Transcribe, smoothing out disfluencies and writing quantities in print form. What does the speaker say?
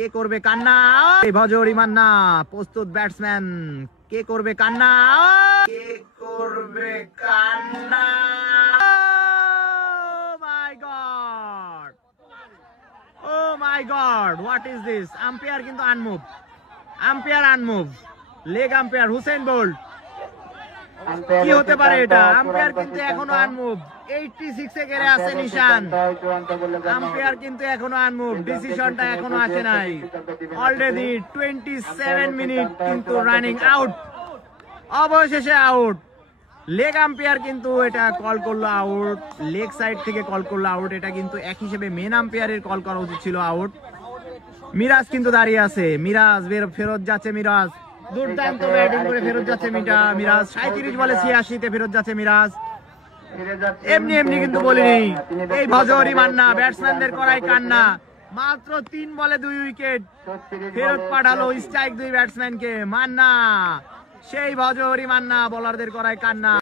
কে করবে কান্না? এই ভজরি মান্না প্রস্তুত ব্যাটসম্যান, কে করবে কান্না? কে করবে কান্না? My God, oh my God, what is this? Umpire কিন্তু unmoved, umpire unmoved, leg umpire Usain Bolt. কি হতে পারে এটা? আম্পায়ার কিন্তু এখনো আনমুভ, 86 এ গেড়ে আছে নিশান। আম্পায়ার কিন্তু এখনো আনমুভ, ডিসিশনটা এখনো আসে নাই। অলরেডি 27 মিনিট কিন্তু রানিং আউট, অবশেষে আউট। লেগ আম্পায়ার কিন্তু এটা কল করলো আউট, লেগ সাইড থেকে কল করলো আউট। এটা কিন্তু এক হিসেবে মেন আম্পায়ারের কল করা উচিত ছিল আউট। মিরাজ কিন্তু দাঁড়িয়ে আছে, মিরাজ ফেরত যাচ্ছে। মিরাজ দুর্দান্ত ব্যাটিং করে ফেরত যাচ্ছে মিরাজ। 37 বলে 86 তে ফেরত যাচ্ছে মিরাজ। এমনি এমনি কিন্তু বলিনি, এই ভজরি মান্না ব্যাটসম্যানদের করাই কান্না। মাত্র 3 বলে 2 উইকেট ফেরত পাঠালো, স্ট্রাইক 2 ব্যাটসম্যানকে। মান্না, সেই ভজরি মান্না বোলারদের করাই কান্না।